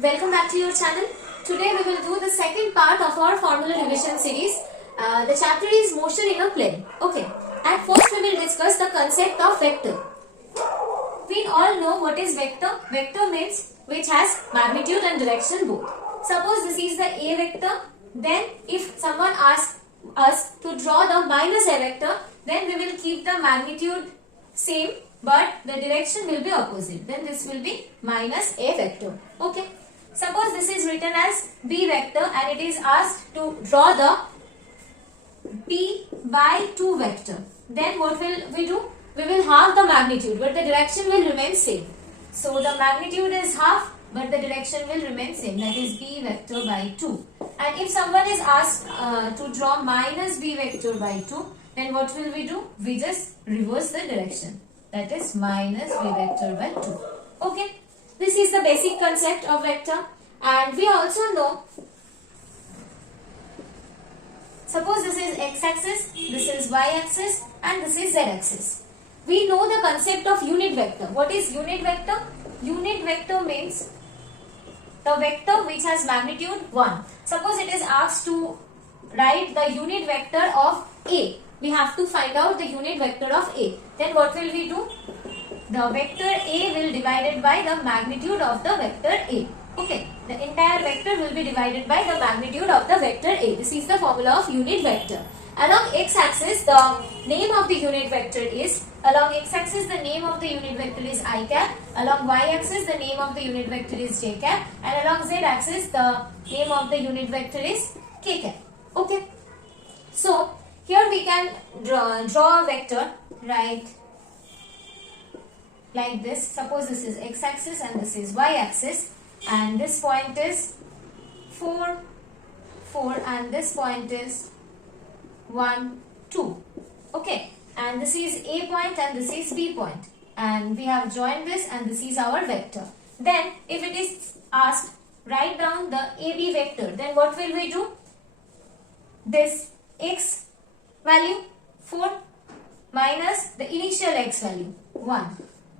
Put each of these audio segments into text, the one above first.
Welcome back to your channel. Today we will do the second part of our formula revision series. The chapter is motion in a plane. Okay. At first we will discuss the concept of vector. We all know what is vector. Vector means which has magnitude and direction both. Suppose this is the A vector. Then if someone asks us to draw the minus A vector, then we will keep the magnitude same but the direction will be opposite. Then this will be minus A vector. Okay. Suppose this is written as B vector and it is asked to draw the P by 2 vector. Then what will we do? We will halve the magnitude but the direction will remain same. So the magnitude is half but the direction will remain same, that is B vector by 2. And if someone is asked to draw minus B vector by 2, then what will we do? We just reverse the direction, that is minus B vector by 2. Okay, this is the basic concept of vector. And we also know, suppose this is x-axis, this is y-axis and this is z-axis. We know the concept of unit vector. What is unit vector? Unit vector means the vector which has magnitude 1. Suppose it is asked to write the unit vector of A. We have to find out the unit vector of A. Then what will we do? The vector A will be divided by the magnitude of the vector A. Okay, the entire vector will be divided by the magnitude of the vector A. This is the formula of unit vector. Along x-axis, the name of the unit vector is, along x-axis the name of the unit vector is I cap, along y-axis the name of the unit vector is j cap, and along z-axis the name of the unit vector is k cap. Okay, so here we can draw a vector, right, like this. Suppose this is x-axis and this is y-axis, and this point is 4, 4 and this point is 1, 2. Okay, and this is A point and this is B point, and we have joined this and this is our vector. Then if it is asked write down the AB vector, then what will we do? This x value 4 minus the initial x value 1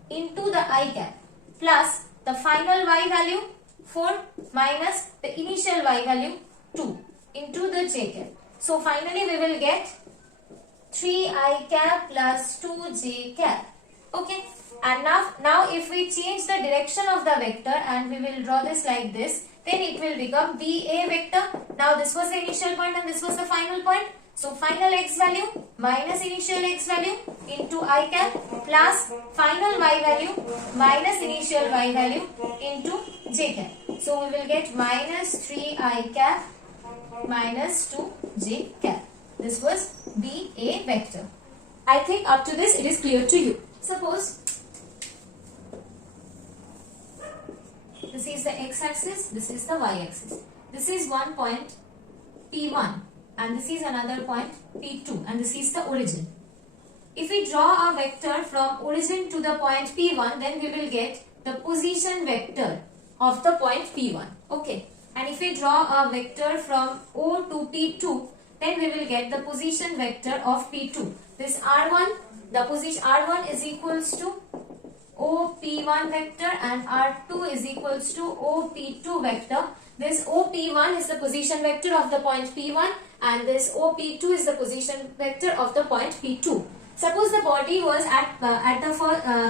into the I cap plus the final y value 4 minus the initial y value 2 into the j cap. So finally we will get 3i cap plus 2j cap. Okay, and now if we change the direction of the vector and we will draw this like this, then it will become BA vector. Now this was the initial point and this was the final point. So final x value minus initial x value into I cap plus final y value minus initial y value into j cap. So we will get minus 3i cap minus 2j cap. This was BA vector. I think up to this it is clear to you. Suppose this is the x-axis, this is the y-axis. This is one point P1 and this is another point P2 and this is the origin. If we draw a vector from origin to the point P1, then we will get the position vector of the point P1. Okay. And if we draw a vector from O to P2, then we will get the position vector of P2. This R1, the position R1 is equals to OP1 vector and R2 is equals to OP2 vector. This OP1 is the position vector of the point P1 and this OP2 is the position vector of the point P2. Suppose the body was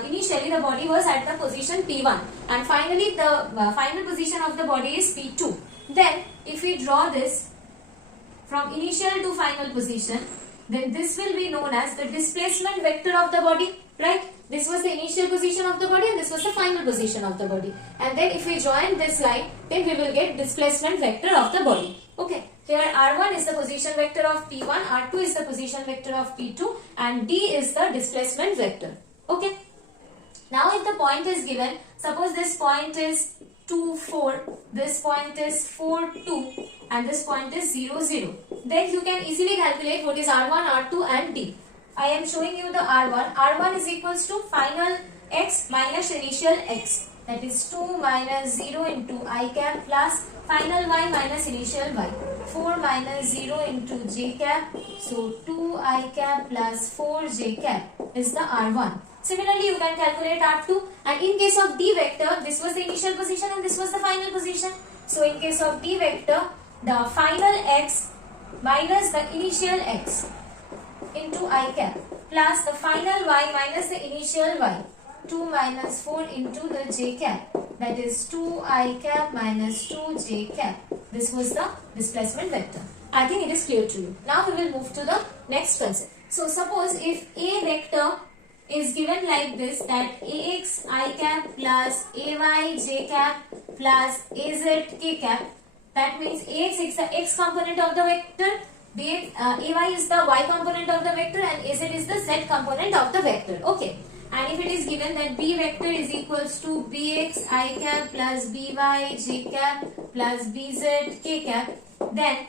initially the body was at the position P1 and finally the final position of the body is P2. Then if we draw this from initial to final position, then this will be known as the displacement vector of the body, right? This was the initial position of the body and this was the final position of the body. And then if we join this line, then we will get displacement vector of the body. Okay, here R1 is the position vector of P1, R2 is the position vector of P2 and D is the displacement vector. Okay, now if the point is given, suppose this point is 2, 4, this point is 4, 2 and this point is 0, 0. Then you can easily calculate what is R1, R2 and D. I am showing you the R1. R1 is equals to final x minus initial x. That is 2 minus 0 into I cap plus final y minus initial y. 4 minus 0 into j cap. So 2 I cap plus 4 j cap is the R1. Similarly, you can calculate R2, and in case of D vector, this was the initial position and this was the final position. So in case of D vector, the final x minus the initial x into I cap plus the final y minus the initial y, 2 minus 4 into the j cap, that is 2I cap minus 2j cap. This was the displacement vector. I think it is clear to you. Now we will move to the next concept. So suppose if A vector is given like this, that ax I cap plus ay j cap plus az k cap, that means ax is the x component of the vector, ay is the y component of the vector, and az is the z component of the vector. Okay. And if it is given that b vector is equals to bx I cap plus by j cap plus bz k cap, then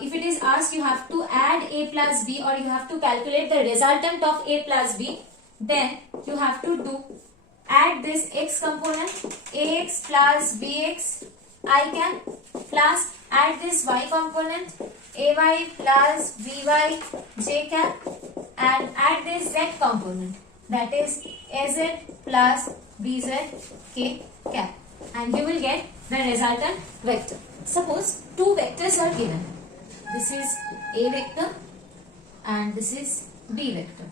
if it is asked you have to add a plus b, or you have to calculate the resultant of a plus b, then you have to add this x component ax plus bx I cap plus add this y component ay plus by j cap and add this z component, that is az plus bz k cap, and you will get the resultant vector. Suppose two vectors are given. This is a vector and this is b vector,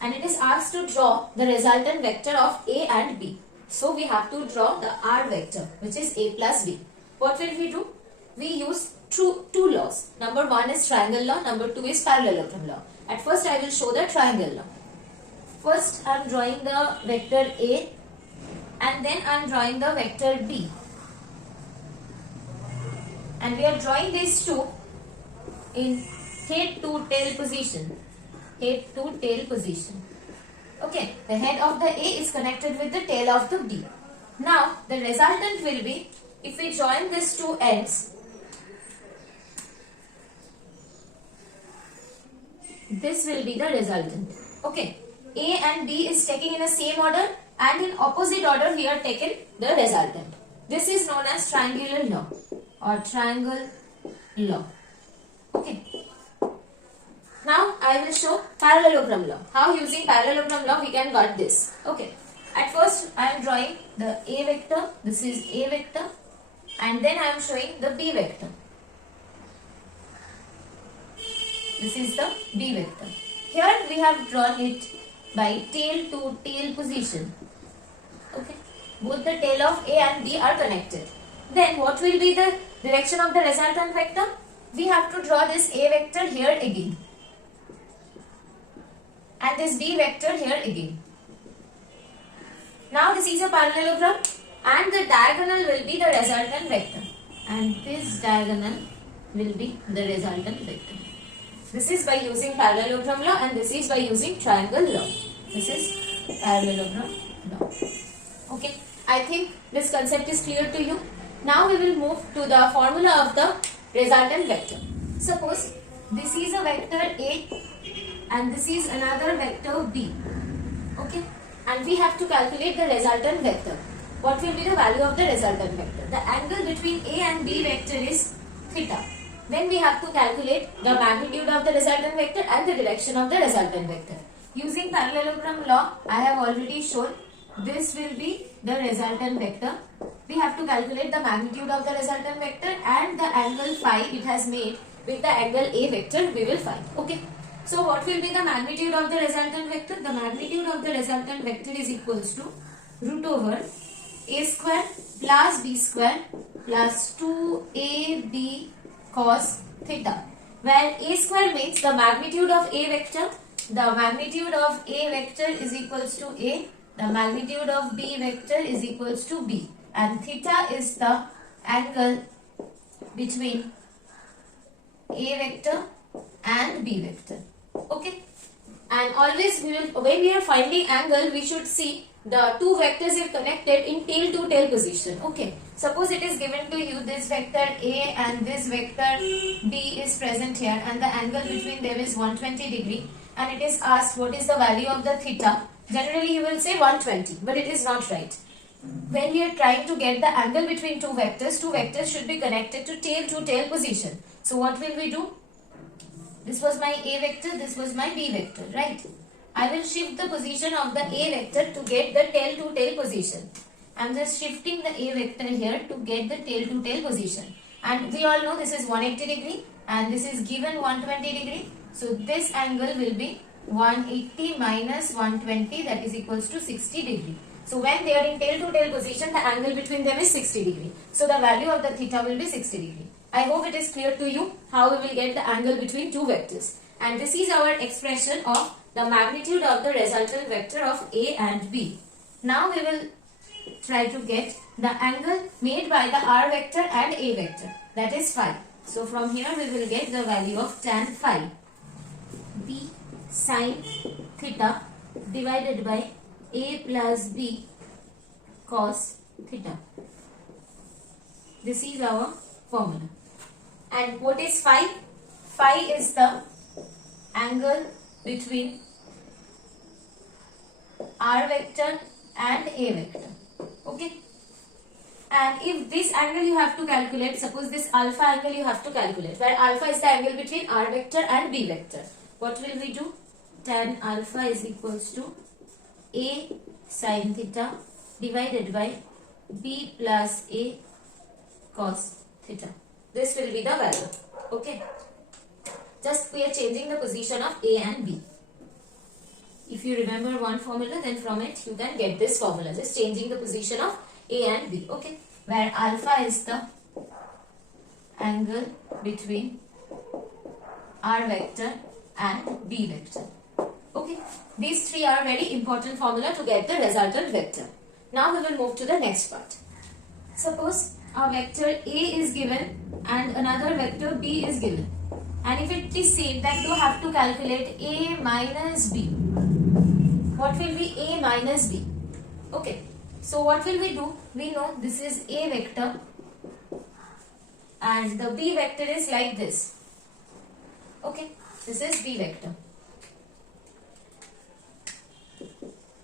and it is asked to draw the resultant vector of a and b. So we have to draw the r vector, which is a plus b. What will we do? We use two laws. Number one is triangle law, number two is parallelogram law. At first I will show the triangle law. First I am drawing the vector a, and then I am drawing the vector b, and we are drawing these two in head to tail position. Head to tail position. Okay, the head of the A is connected with the tail of the B. Now the resultant will be, if we join these two ends, this will be the resultant. Okay, A and B is taken in the same order, and in opposite order we are taken the resultant. This is known as triangular law or triangle law. Okay. Now I will show parallelogram law. How using parallelogram law we can got this. Okay. At first I am drawing the A vector. This is A vector, and then I am showing the B vector. This is the B vector. Here we have drawn it by tail to tail position. Okay. Both the tail of A and B are connected. Then what will be the direction of the resultant vector? We have to draw this A vector here again, and this B vector here again. Now this is a parallelogram, and the diagonal will be the resultant vector, and this diagonal will be the resultant vector. This is by using parallelogram law, and this is by using triangle law. This is parallelogram law. Okay, I think this concept is clear to you. Now we will move to the formula of the resultant vector. Suppose this is a vector A and this is another vector B. Okay, and we have to calculate the resultant vector. What will be the value of the resultant vector? The angle between A and B vector is theta. Then we have to calculate the magnitude of the resultant vector and the direction of the resultant vector. Using parallelogram law, I have already shown this will be the resultant vector. We have to calculate the magnitude of the resultant vector and the angle phi it has made with the angle A vector we will find. Okay. So what will be the magnitude of the resultant vector? The magnitude of the resultant vector is equals to root over A square plus B square plus 2AB cos theta, where A square means the magnitude of A vector. The magnitude of A vector is equals to A. The magnitude of B vector is equals to B. And theta is the angle between A vector and B vector. Okay. And always when we are finding angle, we should see the two vectors are connected in tail to tail position. Okay. Suppose it is given to you this vector A and this vector B is present here, and the angle between them is 120 degree, and it is asked what is the value of the theta. Generally you will say 120, but it is not right. When we are trying to get the angle between two vectors should be connected to tail position. So what will we do? This was my A vector, this was my B vector, right? I will shift the position of the A vector to get the tail to tail position. I'm just shifting the A vector here to get the tail to tail position. And we all know this is 180 degree and this is given 120 degree. So this angle will be 180 minus 120, that is equals to 60 degree. So when they are in tail to tail position, the angle between them is 60 degree. So the value of the theta will be 60 degree. I hope it is clear to you how we will get the angle between two vectors. And this is our expression of the magnitude of the resultant vector of A and B. Now we will try to get the angle made by the R vector and A vector, that is phi. So from here we will get the value of tan phi, B sin theta divided by A plus B cos theta. This is our formula. And what is phi? Phi is the angle between R vector and A vector. Okay. And if this angle you have to calculate, suppose this alpha angle you have to calculate, where alpha is the angle between R vector and B vector. What will we do? Tan alpha is equals to A sin theta divided by B plus A cos theta. This will be the value. Okay. Just we are changing the position of A and B. If you remember one formula, then from it you can get this formula. Just changing the position of A and B. Okay. Where alpha is the angle between R vector and B vector. Okay. These three are very important formula to get the resultant vector. Now we will move to the next part. Suppose a vector A is given and another vector B is given. And if it is said that you have to calculate A minus B, what will be A minus B? Okay. So what will we do? We know this is A vector and the B vector is like this. Okay. This is B vector.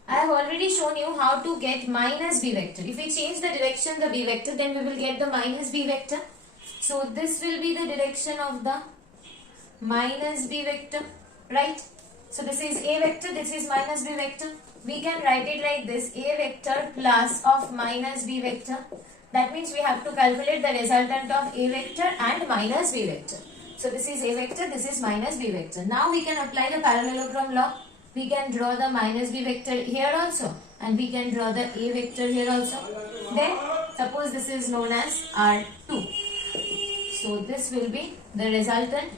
I have already shown you how to get minus B vector. If we change the direction the B vector, then we will get the minus B vector. So this will be the direction of the minus B vector, right? So this is A vector, this is minus B vector. We can write it like this, A vector plus of minus B vector. That means we have to calculate the resultant of A vector and minus B vector. So this is A vector, this is minus B vector. Now we can apply the parallelogram law. We can draw the minus B vector here also and we can draw the A vector here also. Then suppose this is known as R2. So this will be the resultant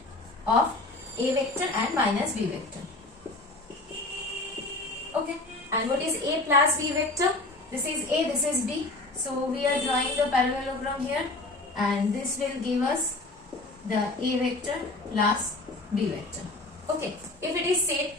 of A vector and minus B vector. Okay. And what is A plus B vector? This is A, this is B. So we are drawing the parallelogram here and this will give us the A vector plus B vector. Okay. If it is said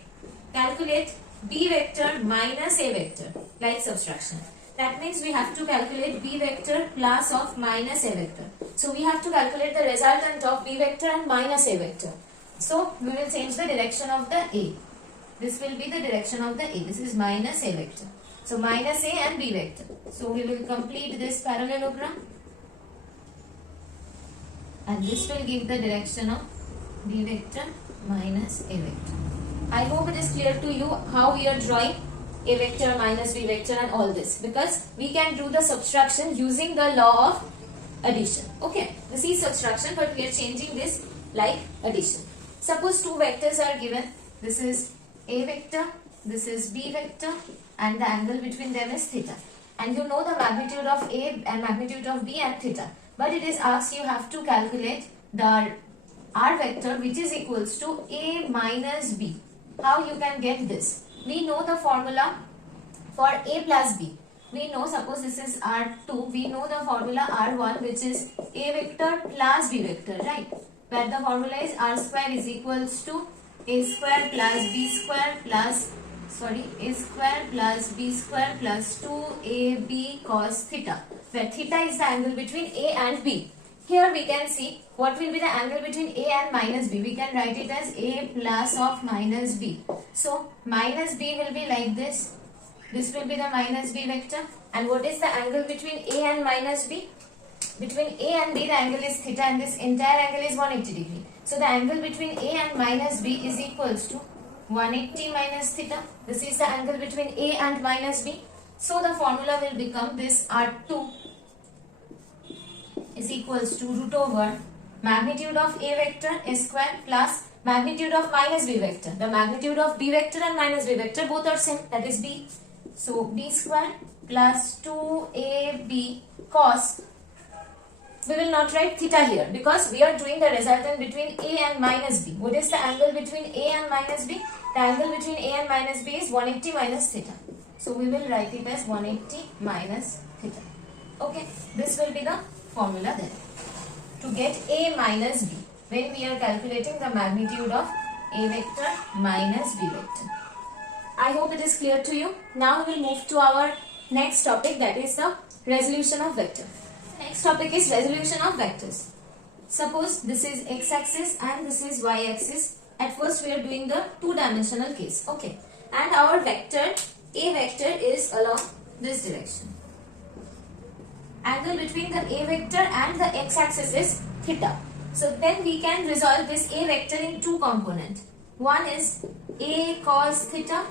calculate B vector minus A vector, like subtraction. That means we have to calculate B vector plus of minus A vector. So we have to calculate the resultant of B vector and minus A vector. So we will change the direction of the A. This will be the direction of the A. This is minus A vector. So minus A and B vector. So we will complete this parallelogram. And this will give the direction of B vector minus A vector. I hope it is clear to you how we are drawing A vector minus B vector and all this. Because we can do the subtraction using the law of addition. Okay. This is subtraction but we are changing this like addition. Suppose two vectors are given. This is A vector, this is B vector and the angle between them is theta. And you know the magnitude of A and magnitude of B and theta. But it is asked you have to calculate the R vector which is equals to A minus B. How you can get this? We know the formula for A plus B. We know, suppose this is R2, we know the formula R1 which is A vector plus B vector, right? Where the formula is R square is equals to A square plus B square plus, A square plus B square plus 2AB cos theta. Where theta is the angle between A and B. Here we can see what will be the angle between A and minus B. We can write it as A plus of minus B. So minus B will be like this. This will be the minus B vector. And what is the angle between A and minus B? Between A and B the angle is theta and this entire angle is 180 degree. So the angle between A and minus B is equals to 180 minus theta. This is the angle between A and minus B. So the formula will become this R2 is equals to root over magnitude of A vector S square plus magnitude of minus B vector. The magnitude of B vector and minus B vector both are same, that is B. So B square plus 2AB cos. We will not write theta here because we are doing the resultant between A and minus B. What is the angle between A and minus B? The angle between A and minus B is 180 minus theta. So we will write it as 180 minus theta. Okay, this will be the formula then to get A minus B when we are calculating the magnitude of A vector minus B vector. I hope it is clear to you. Now we will move to our next topic, that is the resolution of vector. Next topic is resolution of vectors. Suppose this is x-axis and this is y-axis. At first we are doing the two-dimensional case. Okay. And our vector, A vector, is along this direction. Angle between the A vector and the x-axis is theta. So then we can resolve this A vector in two components. One is A cos theta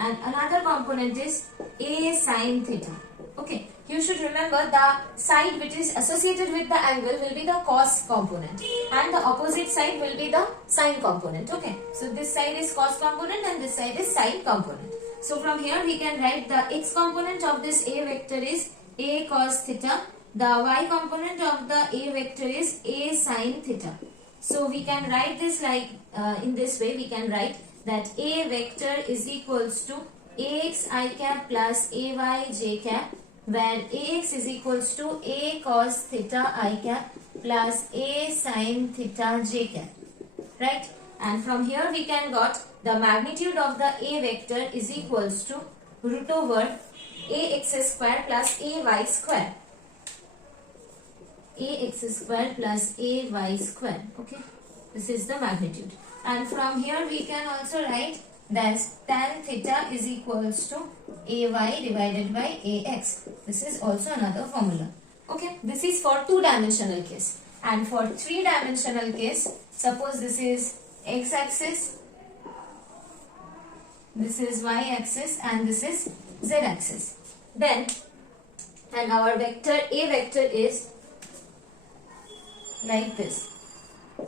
and another component is A sin theta. Okay. You should remember the side which is associated with the angle will be the cos component and the opposite side will be the sin component. Okay. So this side is cos component and this side is sin component. So from here we can write the x component of this A vector is A cos theta. The y component of the A vector is A sin theta. So we can write this like in this way. We can write that A vector is equals to Ax I cap plus Ay j cap, where Ax is equals to A cos theta I cap plus A sin theta j cap. Right? And from here we can got the magnitude of the A vector is equals to root over Ax square plus Ay square. Ax square plus Ay square. Okay. This is the magnitude. And from here we can also write that tan theta is equals to Ay divided by Ax. This is also another formula. Okay. This is for two-dimensional case. And for three-dimensional case, suppose this is x-axis, this is y-axis and this is z-axis. Then, and our vector A vector is like this.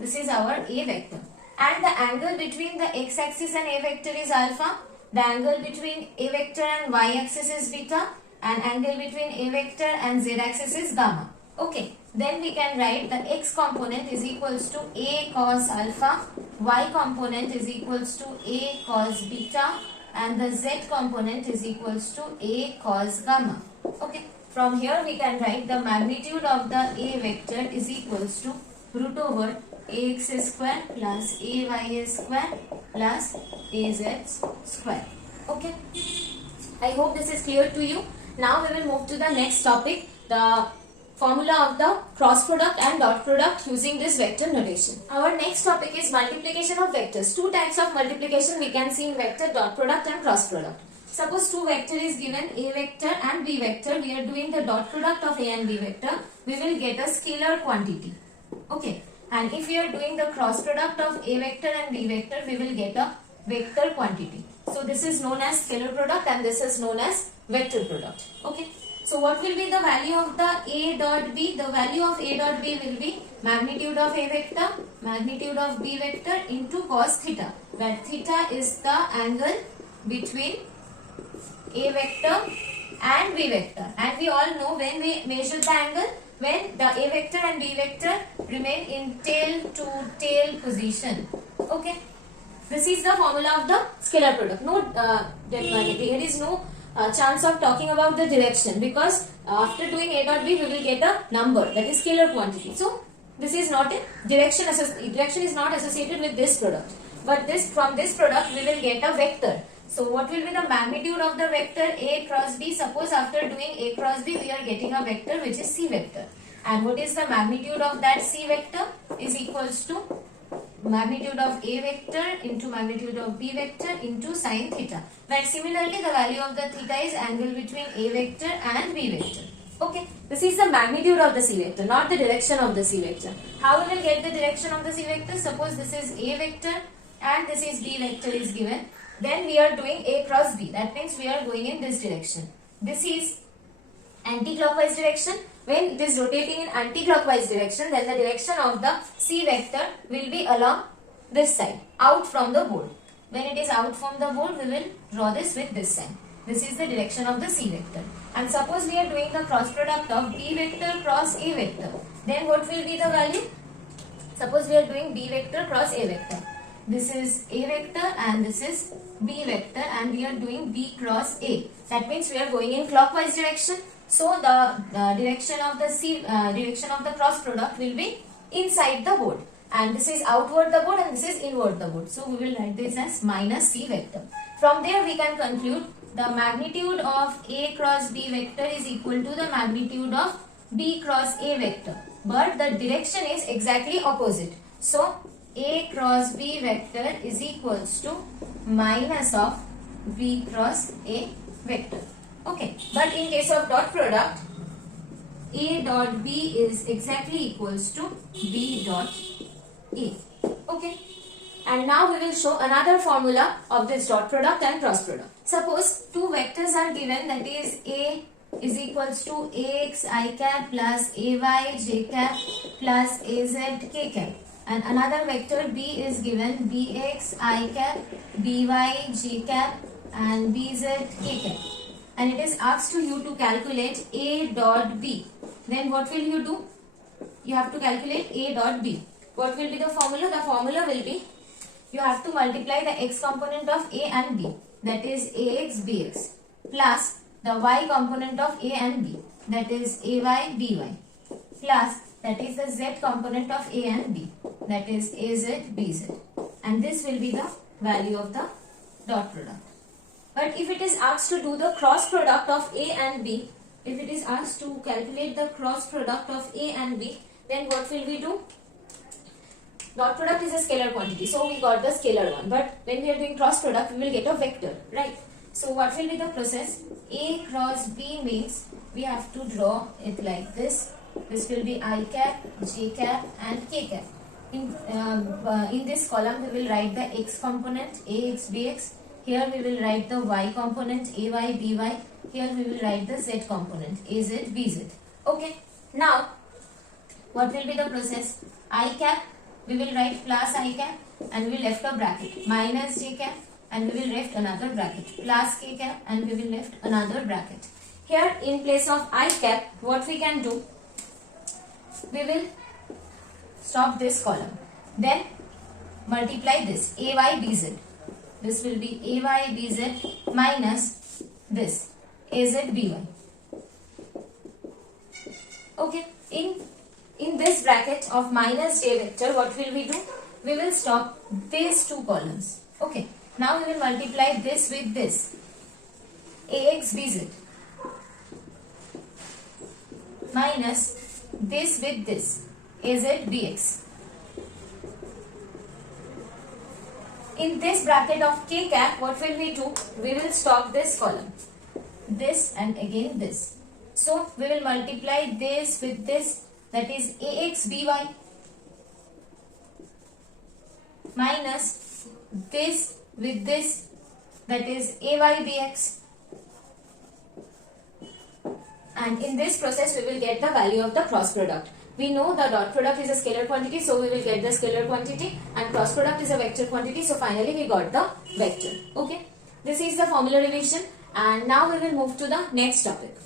This is our A vector. And the angle between the x-axis and A vector is alpha. The angle between A vector and y-axis is beta. And angle between A vector and z-axis is gamma. Okay. Then we can write the x component is equals to A cos alpha. Y component is equals to A cos beta. And the z component is equals to A cos gamma. Okay. From here we can write the magnitude of the A vector is equals to root over Ax square plus Ay square plus Az square. Okay. I hope this is clear to you. Now we will move to the next topic, the formula of the cross product and dot product using this vector notation. Our next topic is multiplication of vectors. Two types of multiplication we can see in vector: dot product and cross product. Suppose two vector is given, A vector and B vector. We are doing the dot product of A and B vector. We will get a scalar quantity. Okay. And if we are doing the cross product of A vector and B vector, we will get a vector quantity. So this is known as scalar product and this is known as vector product. Okay. So what will be the value of the A dot B? The value of A dot B will be magnitude of A vector, magnitude of B vector into cos theta, where theta is the angle between A vector and B vector. And we all know when we measure the angle, when the A vector and B vector remain in tail to tail position. Okay. This is the formula of the scalar product. No, there is no chance of talking about the direction, because after doing A dot B we will get a number, that is scalar quantity. So this is not a direction. Direction is not associated with this product. But from this product we will get a vector. So what will be the magnitude of the vector A cross B? Suppose after doing A cross B we are getting a vector which is C vector. And what is the magnitude of that C vector? Is equals to magnitude of A vector into magnitude of B vector into sin theta. Where similarly the value of the theta is angle between A vector and B vector. Okay, this is the magnitude of the C vector, not the direction of the C vector. How we will get the direction of the C vector? Suppose this is A vector and this is B vector is given. Then we are doing A cross B. That means we are going in this direction. This is anti-clockwise direction. When it is rotating in anti-clockwise direction, then the direction of the C vector will be along this side, out from the board. When it is out from the board, we will draw this with this sign. This is the direction of the C vector. And suppose we are doing the cross product of B vector cross A vector. Then what will be the value? Suppose we are doing B vector cross A vector. This is A vector and this is B vector, and we are doing B cross A. That means we are going in clockwise direction. So the direction of the cross product will be inside the board, and this is outward the board and this is inward the board. So we will write this as minus C vector. From there we can conclude the magnitude of A cross B vector is equal to the magnitude of B cross A vector, but the direction is exactly opposite. So A cross B vector is equals to minus of B cross A vector. Okay, but in case of dot product, A dot B is exactly equals to B dot A. Okay, and now we will show another formula of this dot product and cross product. Suppose two vectors are given, that is A is equals to AX I cap plus AY J cap plus AZ K cap, and another vector B is given BX I cap BY J cap and BZ K cap, and it is asked to you to calculate A dot B. Then what will you do? You have to calculate A dot B. What will be the formula? The formula will be, you have to multiply the x component of A and B, that is AX BX, plus the y component of A and B, that is AY BY, plus that is the z component of A and B, that is AZ BZ, and this will be the value of the dot product. But if it is asked to do the cross product of A and B, if it is asked to calculate the cross product of A and B, then what will we do? Dot product is a scalar quantity, so we got the scalar one. But when we are doing cross product, we will get a vector, right? So what will be the process? A cross B means we have to draw it like this. This will be I cap, J cap and K cap. In this column, we will write the x component AX BX. Here we will write the y component AY BY. Here we will write the z component AZ BZ. Okay. Now, what will be the process? I cap, we will write plus I cap and we will left a bracket, minus J cap and we will left another bracket, plus K cap and we will left another bracket. Here in place of I cap, what we can do? We will stop this column. Then multiply this AY BZ. This will be AY BZ minus this AZ BY. Okay. In this bracket of minus J vector, what will we do? We will stop these two columns. Okay. Now we will multiply this with this AX BZ minus this with this AZ BX. In this bracket of K cap, what will we do? We will stop this column, this and again this. So we will multiply this with this, that is AX BY minus this with this, that is AY BX. And in this process, we will get the value of the cross product. We know the dot product is a scalar quantity, so we will get the scalar quantity, and cross product is a vector quantity, so finally we got the vector. Okay, this is the formula revision, and now we will move to the next topic.